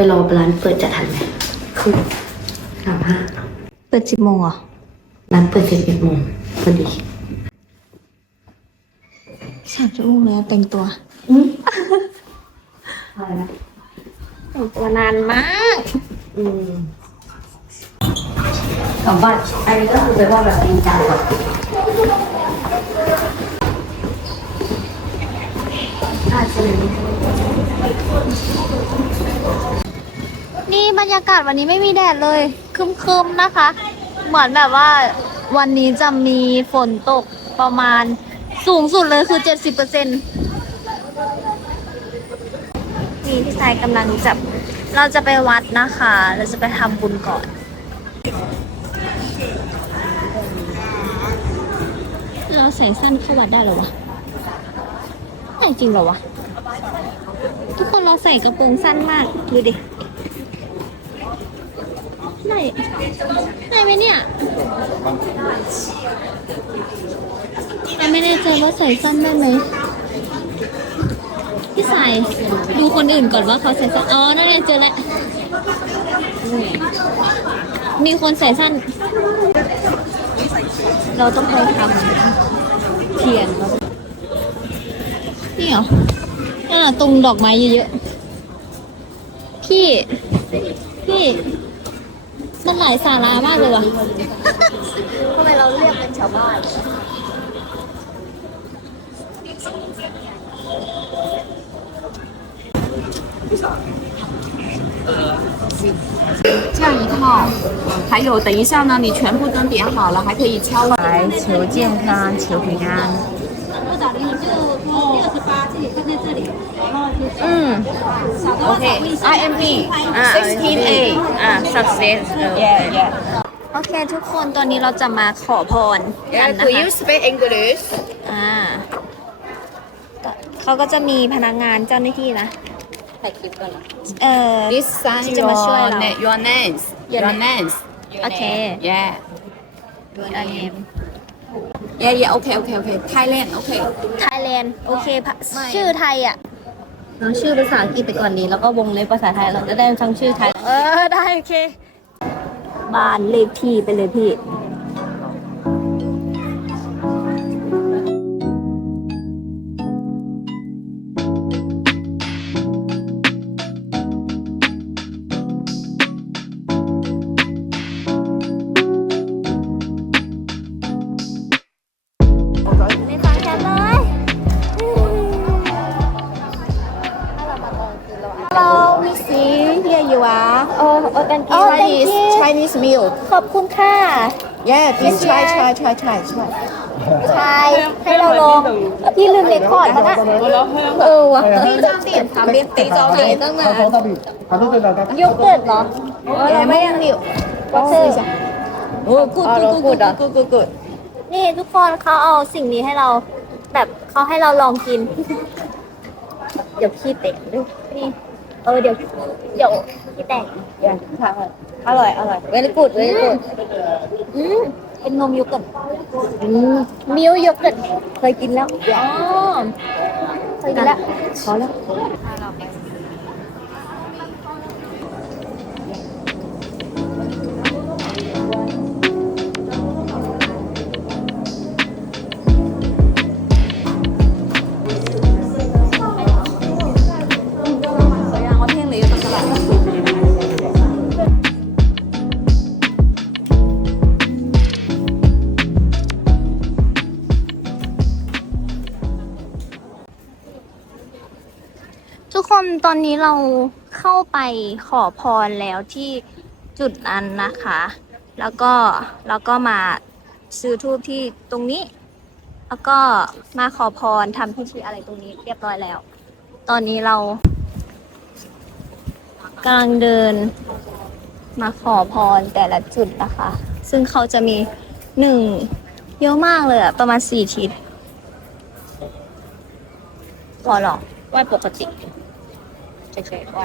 ไปรอร้านเปิดจะทันไหมคือสามห้าเปิดสิบโมงเหรอร้านเปิดสิบเอ็ดโมงพอดีสามชั่วโมงแล้วแต่งตัวอะไรนะแต่งตัวนานมาก อืมสองบัตรอันนี้ก็คือไปว่าแบบจริงจังก่อนอาจจะเป็ นี่บรรยากาศวันนี้ไม่มีแดดเลยคึมๆนะคะ เหมือนแบบว่าวันนี้จะมีฝนตกประมาณสูงสุดเลยคือเจ็ดสิบเปอร์เซ็นนี่พี่ชายกำลังจะเราจะไปวัดนะคะ เราจะไปทำบุญก่อนเราใส่สั้นเข้าวัดได้เหรอวะไม่จริงเหรอวะ ทุกคนเราใส่กระโปรงสั้นมาก ดูดิ ได้ได้ไหมเนี่ยแต่ไม่แน่ใจว่าใส่สั้นได้ไหมพี่ใส่ดูคนอื่นก่อนว่าเขาใส่สั้นอ๋อนั่นไงเจอแล้วมีคนใส่สั้น เราต้องไปทำเทียนแล้วนี่เหรอนั่นตรงดอกไม้เยอะๆพี่ พี่มันหลายสาระมากเลยว่ะ ทำไมเราเรียกเป็นชาวบ้าน 这样一套，还有等一下呢，你全部都点好了，还可以敲来求健康、求平安。 嗯，OK，I M B 啊，sixteen A 啊，success。Yeah, yeah. โอเค ทุกคนตอนนี้เราจะมาขอพรกัน Yeah, นะ do คะ you speak English? อ่าเขาก็จะมีพนักงานเจ้าหน้าที่นะ เออ This sign จะมาช่วย your เรา na- your names. Your Your name. names. โอเค Yeah. อันนี้ Yeah, yeah. Okay, okay, okay. Thailand. Okay. ไทยแลนด์โอเคพะชื่อไทยอะเราชื่อภาษาอังกฤษไปก่อนดี แล้วก็วงเล็บภาษาไทยเราจะได้ทั้งชื่อไทย เออ ได้ โอเค บ้านเลขที่ไปเลยพี่ this milk ขอบคุณค่ะ yeah please try try try try try ชายให้เราลองพี่ลืมเลคคอร์ดมันอะเออว่ะพี่จำติดทำเป็นตีจอไหนตั้งนานยกเกิดเหรอเราไม่ยังอยู่ก็คือโอ้กูกูกูกูกูกูนี่ทุกคนเขาเอาสิ่งนี้ให้เรา แบบเขาให้เราลองกิน เดี๋ยวพี่เตะด้วยนี่ เออเดี๋ยวเดี๋ยวพี่แต่ง Yeah，看看。อร่อย อร่อย very good very good อืมเป็นนมโยเกิร์ตอืมมิลโยเกิร์ตเคยกินแล้วอ๋อเคยกินแล้วขอแล้ว นตอนนี้เราเข้าไปขอพรแล้วที่จุดนั้นนะคะ แล้วก็แล้วก็มาซื้อทูบที่ตรงนี้ แล้วก็มาขอพรทำพิธีอะไรตรงนี้เรียบร้อยแล้ว ตอนนี้เรากำลังเดินมาขอพรแต่ละจุดนะคะ ซึ่งเขาจะมีหนึ่งเยอะมากเลยอะประมาณสี่ทิศพอหรอไหวปกติ เฉยๆไหว้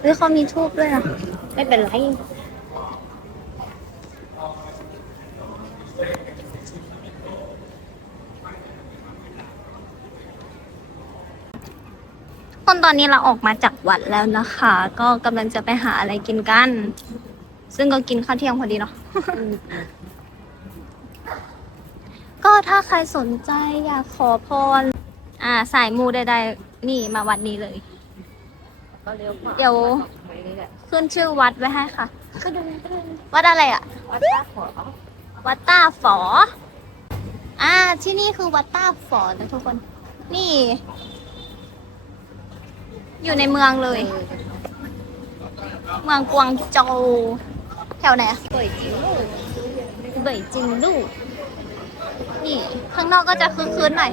เฮ้ยเขามีทูบด้วยอะ ไม่เป็นไร คนตอนนี้เราออกมาจากวัดแล้วนะคะ ก็กำลังจะไปหาอะไรกินกัน ซึ่งก็กินข้าวเที่ยงพอดีเนาะ ก็ถ้าใครสนใจอยากขอพร อ่าสายมูใดๆ นี่มาวัดนี้เลย ก็เลี้ยวขวาเดี๋ยว ไปนี่แหละขึ้นชื่อวัดไว้ให้ค่ะวัดอะไรอะ วัดท่าขอวัดต้าฝอ อ่า ที่นี่คือวัดต้าฝอนะทุกคน นี่ อยู่ในเมืองเลย เมืองกวางโจวแถวไหนอะเบยจิงลู่เบยจิงลู่ นี่ข้างนอกก็จะคืนๆหน่อย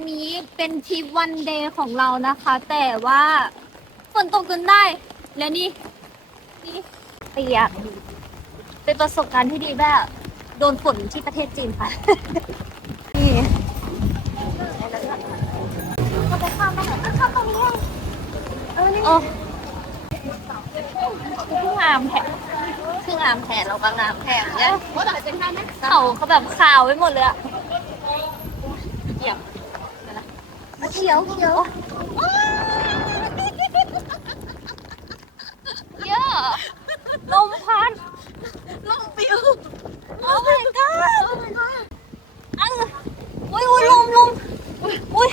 นนี้เป็นทริปวันเดย์ของเรานะคะ แต่ว่าฝนตกจนได้ แล้วนี่ นี่เปียกเป็นประสบการณ์ที่ดีแบบ โดนฝนที่ประเทศจีนค่ะ นี่เราไปข้ามไปไหนข้ามตรงนี้เออนี่คืองามแท้คืองามแท้เราก็งามแท้เนี่ยว่าแต่เป็นท่าไหมเขาเขาแบบขาวไปหมดเลยอะเขียว เขียวเขียวเยอะลมพัดลงปิวโอ้ my god อังอุ้ยอุ้ยลมลมอุ้ย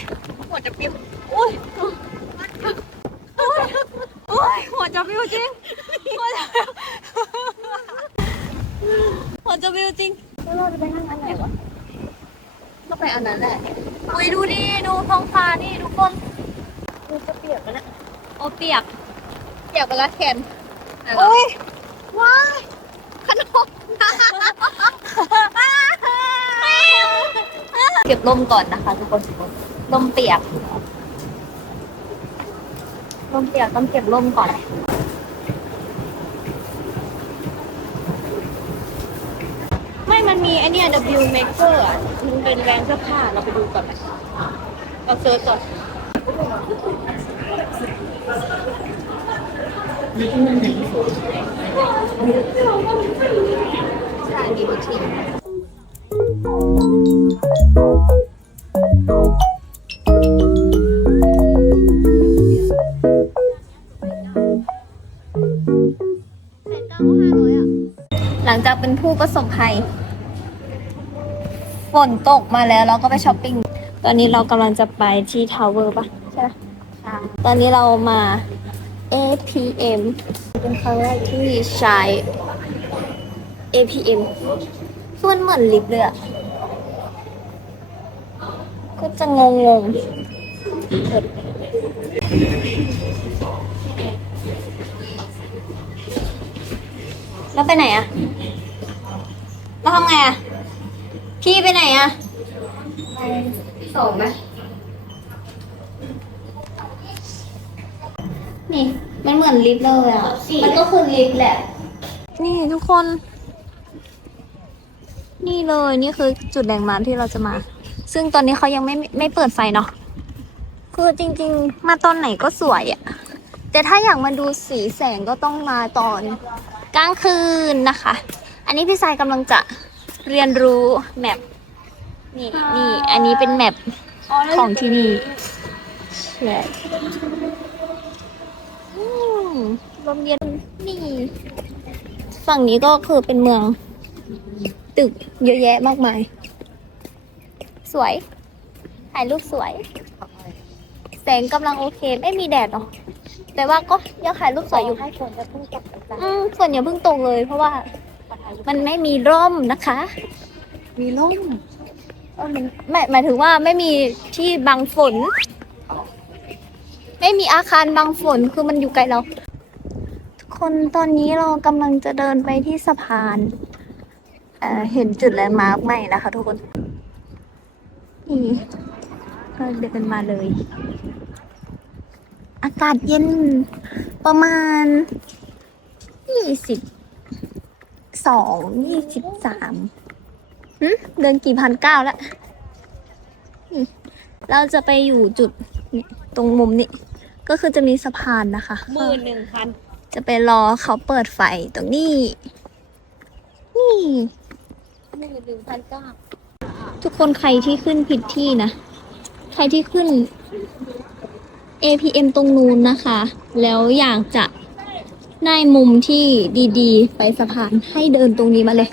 หัวจะปิวอุ้ยอุ้ยหัวจะวิวจริงหัวจะวิวหัวจะวิวจริงแล้วเราจะไปนั่งอันไหนวะก็ ไปอันนั้นแหละอุ้ยดูดิดูท้องฟ้านี่ทุกคนกูจะเปียกแล้วนะโอเปียกเปียกไปละแขนอุ้ยว้ายขนมเก็บลมก่อนนะคะทุกคนลมเปียกลมเปียกต้องเก็บลมก่อน ไม่มันมีไอ เนี่ย W Maker อะมันเป็นแบรนด์เสื้อผ้าเราไปดูก่อนไหมเราเซิร์ชก่อนใช่มีวิธีหลังจากเป็นผู้ประสบภัยฝ นตกมาแล้วเราก็ไปช้อปปิ้ง ตอนนี้เรากำลังจะไปที่ทาวเวอร์ปะใช่ปะตอนนี้เรามา APM เป็นครั้งแรกที่ใช้ APM คือมันเหมือนลิฟต์เลยอะก็จะงงงๆเปิดแล้วไปไหนอะเราทำไงอะ พี่ไปไหนอะสองไหมนี่ มันเหมือนลิฟต์เลยอะมันก็คือลิฟต์แหละ นี่ทุกคน นี่เลยนี่คือจุดแหล่งมาที่เราจะมา ซึ่งตอนนี้เขายังไม่ไม่เปิดไฟเนาะคือจริง ๆ มาตอนไหนก็สวยอะแต่ถ้าอยากมาดูสีแสงก็ต้องมาตอนกลางคืนนะคะ อันนี้พี่สายกำลังจะ เรียนรู้แมปนี่นี่อันนี้เป็นแมปของที่นี่ใช่อืมลมเย็นนี่ฝั่งนี้ก็คือเป็นเมือง ตึกเยอะแยะมากมาย สวย ถ่ายรูปสวย แสงกำลังโอเค ไม่มีแดดเนาะแต่ว่าก็ยังถ่ายรูปสวยอยู่ให้ฝนจะเพิ่งตกจ้ะอืมฝนอย่าเพิ่งตกเลยเพราะว่า มันไม่มีร่มนะคะ มีร่มเออมันหมายหมายถึงว่าไม่มีที่บังฝน ไม่มีอาคารบังฝนคือมันอยู่ไกลเรา ทุกคนตอนนี้เรากำลังจะเดินไปที่สะพานเอ่อเห็นจุดแลนด์มาร์กใหม่นะคะ ทุกคนนี่ก็เดินมาเลย อากาศเย็นประมาณยี่สิบ สองยี่สิบสามหึเดินกี่พันก้าวแล้วนี่เราจะไปอยู่จุดนี่ตรงมุมนี้ก็คือจะมีสะพานนะคะหมื่นหนึ่งพันจะไปรอเขาเปิดไฟตรงนี้ นี่หมื่นหนึ่งพันเก้าทุกคนใครที่ขึ้นผิดที่นะ ใครที่ขึ้น APM ตรงนู้นนะคะ แล้วอยากจะ ได้มุมที่ดีๆ ไปสะพานให้เดินตรงนี้มาเลย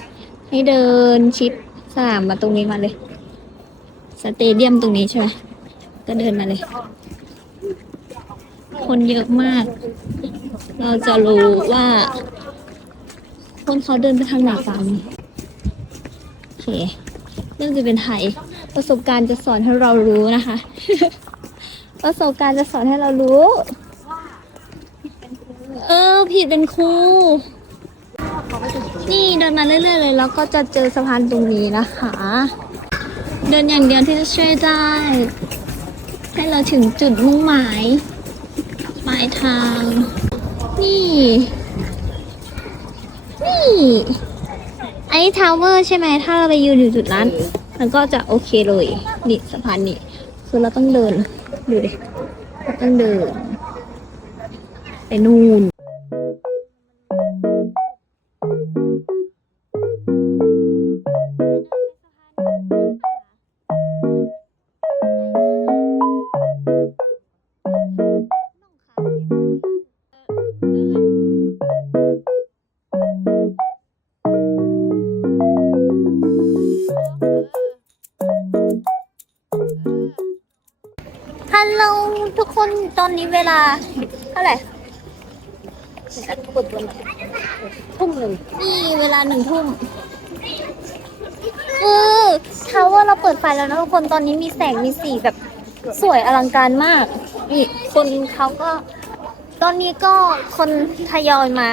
ให้เดินชิดสนามมาตรงนี้มาเลย สเตเดียมตรงนี้ใช่ไหมก็เดินมาเลย คนเยอะมาก เราจะรู้ว่า คนเขาเดินไปทางไหนกันโอเคเรื่องจะเป็นไทย ประสบการณ์จะสอนให้เรารู้นะคะ ประสบการณ์จะสอนให้เรารู้ ผิดเป็นครู นี่เดินมาเรื่อยๆเลย แล้วก็จะเจอสะพานตรงนี้นะคะ เดินอย่างเดียวที่จะช่วยได้ ให้เราถึงจุดมุ่งหมายปลายทาง นี่ นี่ไอ้ทาวเวอร์ใช่ไหม ถ้าเราไปยืนอยู่จุดนั้น มันก็จะโอเคเลย นี่สะพานนี่ คือเราต้องเดิน ดูดิ เราต้องเดิน ไปนู่นาเท่าไหร่กดตัวหน่อยทุ่มหนึ่งนี่เวลาหนึ่งทุ่มเออทาวเวอร์เราเปิดไฟแล้วนะทุกคนตอนนี้มีแสงมีสีแบบสวยอลังการมากนี่คนเขาก็ ตอนนี้ก็คนทยอยมา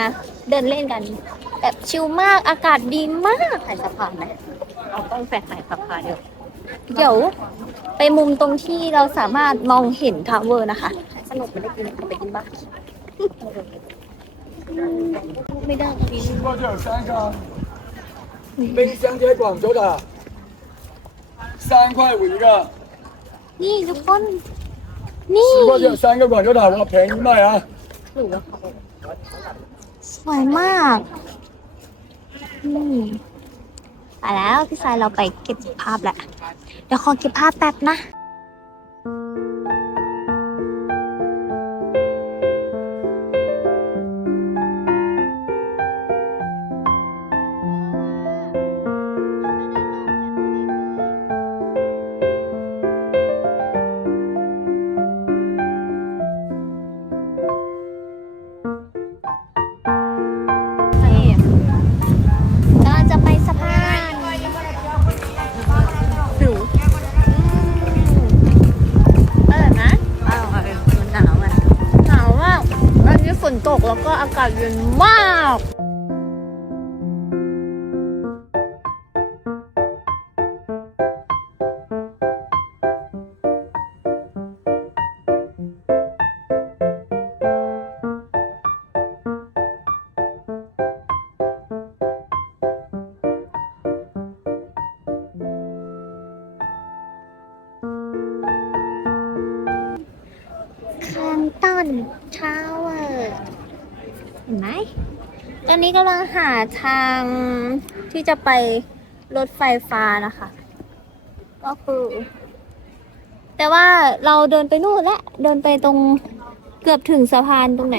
เดินเล่นกัน แบบชิลมากอากาศดีมากถ่ายสะพานไหมเอาต้องแฟนถ่ายสะพานเดียว เดี๋ยวไปมุมตรงที่เราสามารถมองเห็นทาวเวอร์นะคะ สนุกไม่ได้กินเอาไปกินบ้าง ไม่ได้ 西瓜就有三个啊，冰箱贴广州的，三块五一个， นี่ทุกคน นี่ 西瓜就有三个广州的，我便宜卖啊。 หรือว่าเขา สวยมากนี่ไปแล้วพี่สายเราไปเก็บภาพแหละ เดี๋ยวขอเก็บภาพแป๊บนะ กำลังหาทางที่จะไปรถไฟฟ้านะคะ ก็คือ แต่ว่าเราเดินไปนู่นและ เดินไปตรงเกือบถึงสะพานตรงไหน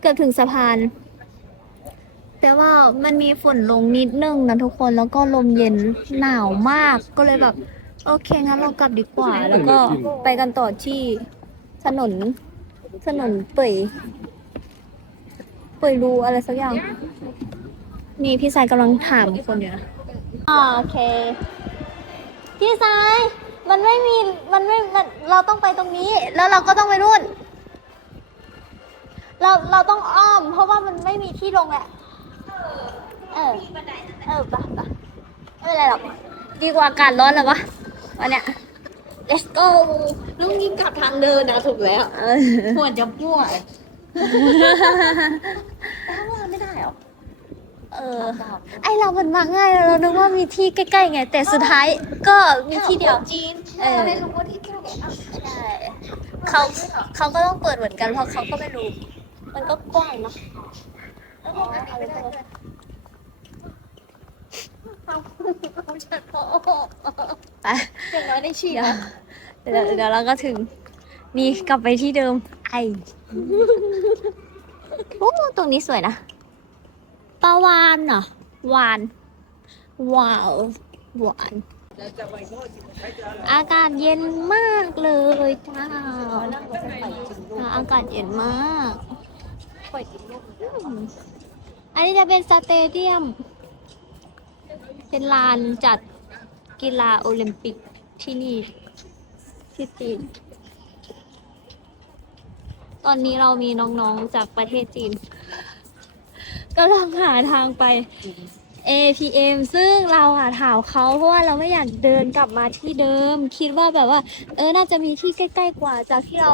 เกือบถึงสะพาน แต่ว่ามันมีฝนลงนิดนึงนะทุกคนแล้วก็ลมเย็นหนาวมากก็เลยแบบ โอเคงั้นเรากลับดีกว่า แล้วก็ไปกันต่อที่ถนนถนนเป่ย เป่ยรูอะไรสักอย่าง นี่พี่สายกำลังถามคนอยู่นะอ่าโอเค พี่สาย มันไม่มี มันไม่มันเราต้องไปตรงนี้ แล้วเราก็ต้องไปนู่น เรา เราต้องอ้อม เพราะว่ามันไม่มีที่ลงแหละ เออ เออไปไปไม่เป็นไรหรอก ดีกว่าอากาศร้อนแล้ววะวันเนี้ย let's go ลุงนี่กลับทางเดินนะถูกแล้วเออปวดจะปวดแต่ว่าไม่ได้หรอ เออ ไอเรามันมาง่ายเรานึกว่ามีที่ใกล้ๆไง แต่สุดท้ายก็มีที่เดียว จีนเออไม่รู้ว่าที่แค่ไหนใช่เขาเขาก็ต้องเปิดเหมือนกันเพราะเขาก็ไม่รู้ มันก็กว้างเนาะไปอย่างน้อยได้ฉีดเดี๋ยวเดี๋ยวเดี๋ยวเราก็ถึง นี่กลับไปที่เดิมไอโอ้ตรงนี้สวยนะ ปลาวานเหรอวานว้าวหวานอากาศเย็นมากเลยจ้าอากาศเย็นมากอันนี้จะเป็นสเตเดียม เป็นลานจัดกีฬาโอลิมปิกที่นี่ที่จีน ตอนนี้เรามีน้องๆจากประเทศจีน กำลังหาทางไป APM ซึ่งเราอะถามเขาเพราะว่าเราไม่อยากเดินกลับมาที่เดิม คิดว่าแบบว่า เออน่าจะมีที่ใกล้ ๆ กว่าจากที่เรา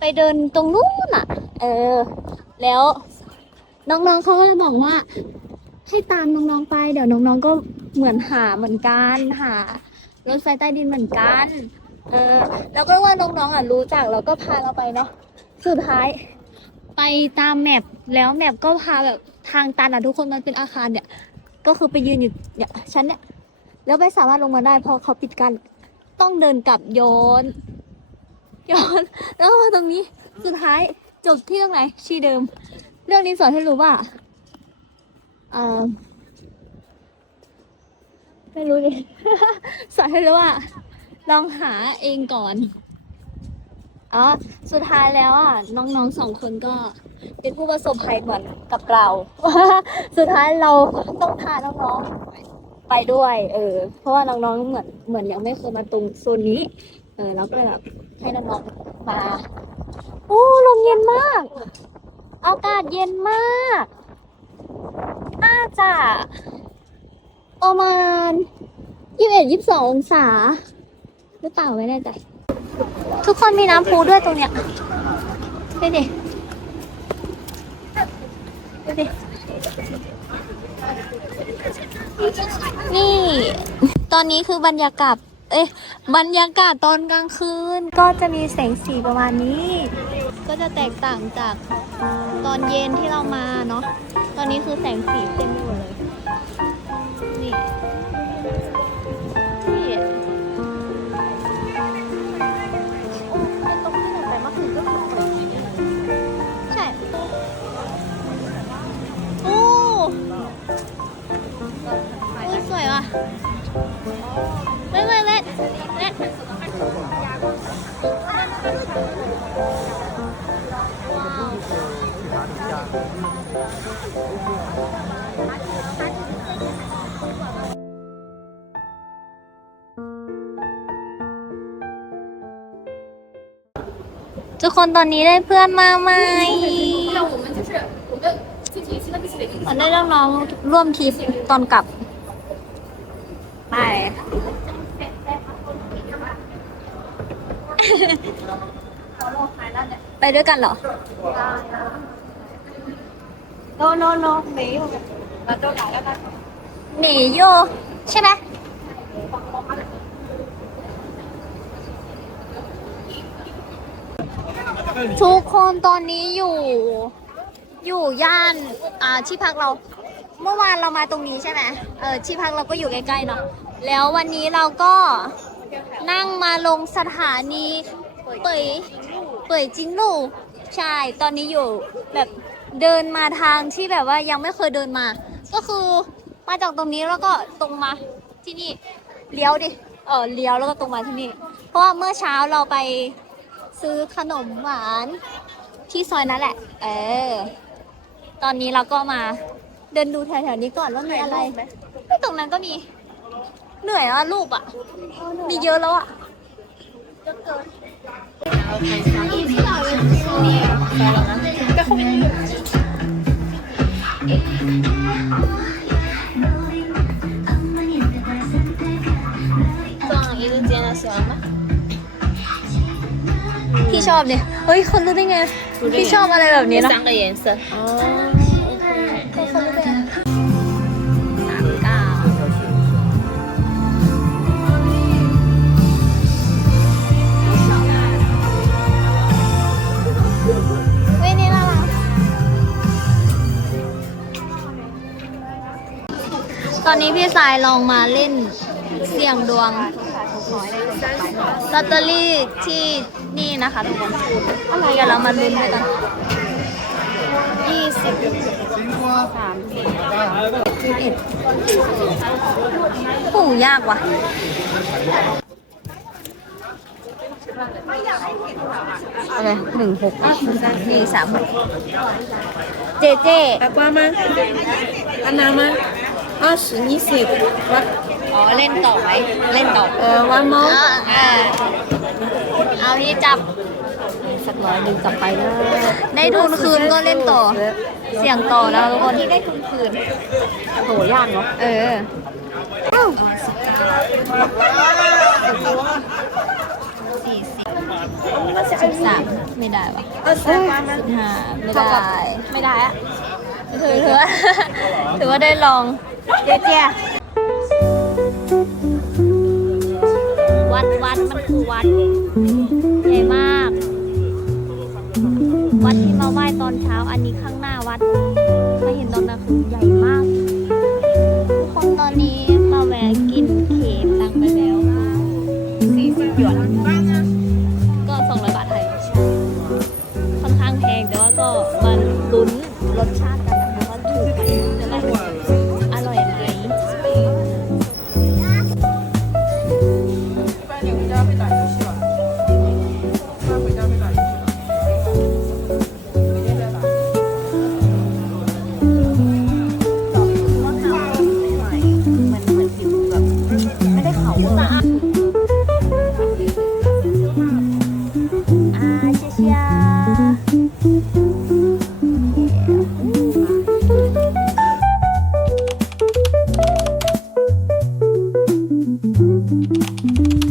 ไปเดินตรงนู้นอะเออ แล้วน้องๆเขาก็เลยบอกว่า ให้ตามน้องๆไป เดี๋ยวน้องๆก็เหมือนหาเหมือนกันหารถไฟใต้ดินเหมือนกัน เออ แล้วก็ว่าน้องๆอะรู้จักแล้วก็พาเราไปเนาะสุดท้าย ไปตามแมปแล้วแมปก็พาแบบทางตันอะทุกคนมันเป็นอาคารเนี่ย ก็คือไปยืนอยู่เนี่ยชั้นเนี่ย แล้วไม่สามารถลงมาได้เพราะเขาปิดกันต้องเดินกลับย้อนย้อนแล้วมาตรงนี้สุดท้ายจบที่ตรงไหนที่เดิม เรื่องนี้สอนให้รู้ว่าเออไม่รู้เลย สอนให้รู้ว่า ลองหาเองก่อน อ๋อสุดท้ายแล้วอะน้องๆสองคนก็เป็นผู้ประสบภัยเหมือนกับเรา สุดท้ายเราต้องพาน้องๆไปด้วย เออ เพราะว่าน้องๆเหมือนเหมือนยังไม่เคยมาตรงโซนนี้ เออแล้วก็แบบให้น้องๆมาโอ้ลมเย็นมากอากาศเย็นมากน่าจะประมาณยี่สิบเอ็ดยี่สิบสององศา หรือเปล่าไม่แน่ใจ ทุกคนมีน้ำพุด้วยตรงเนี้ยดูดิดูดิ นี่ ตอนนี้คือบรรยากาศ เอ๊ะ บรรยากาศตอนกลางคืน ก็จะมีแสงสีประมาณนี้ ก็จะแตกต่างจากตอนเย็นที่เรามาเนาะ ตอนนี้คือแสงสีเต็มไปหมดเลย โอ้ยสวยว่ะเว้ยเว้ยเว้ยเว้ยว้าวทุกคนตอนนี้ได้เพื่อนมาใหม่มันได้น้องๆร่วมทริปตอนกลับ ไปไปด้วยกันเหรอ โนโนโนหนีมาตัวไหนแล้วกันหนีโยใช่ไหมทุกคนตอนนี้อยู่ อยู่ย่าน อ่าที่พักเรา เมื่อวานเรามาตรงนี้ใช่ไหมเออที่พักเราก็อยู่ใกล้ๆเนาะ แล้ววันนี้เราก็นั่งมาลงสถานีเป่ยเป่ยจิงลู่ใช่ ตอนนี้อยู่แบบเดินมาทางที่แบบว่ายังไม่เคยเดินมา ก็คือมาจากตรงนี้แล้วก็ตรงมาที่นี่เลี้ยวดิเออเลี้ยวแล้วก็ตรงมาที่นี่ เพราะว่าเมื่อเช้าเราไปซื้อขนมหวานที่ซอยนั้นแหละ เออ ตอนนี้เราก็มาเดินดูแถวๆนี้ก่อนว่ามีอะไรตรงนั้นก็มี เหนื่อยอ่ะรูปอ่ะ มีเยอะแล้วอ่ะ 放一个间的喜欢吗？ พี่ชอบเนี่ยเฮ้ยคนรู้ได้ไง พี่ชอบอะไรแบบนี้เนาะ 三个颜色。哦。 ตอนนี้พี่สายลองมาเล่นเสี่ยงดวงลอตเตอรี่ที่นี่นะคะทุกคนอะไรเดี๋เรามาลุ้นด้วยกันยี่สิบสามสิบปู่ยากว่ะอะไหนึ่งหกนี่สามหกเจเจตะกว่ามาอันนามา 二十ยี่สิบวัดอ๋อเล่นต่อไหมเล่นต่อเออวันมออ่เอาที่จับสักร้อยหนึ่งจับไปนะได้ทุนคืนก็เล่นต่อ เสี่ยงต่อแล้วทุกคนที่ได้ทุนคืนโหยากเนาะเออสี่สิบสามไม่ได้ปะสิบห้าไม่ได้ ไม่ได้อะถือว่าถือว่าได้ลอง เจ๊เจ๊วัดวัดมันคือวัดใหญ่มาก วัดที่มาไหว้ตอนเช้า อันนี้ข้างหน้าวัด มาเห็นตอนกลางคืนใหญ่ 我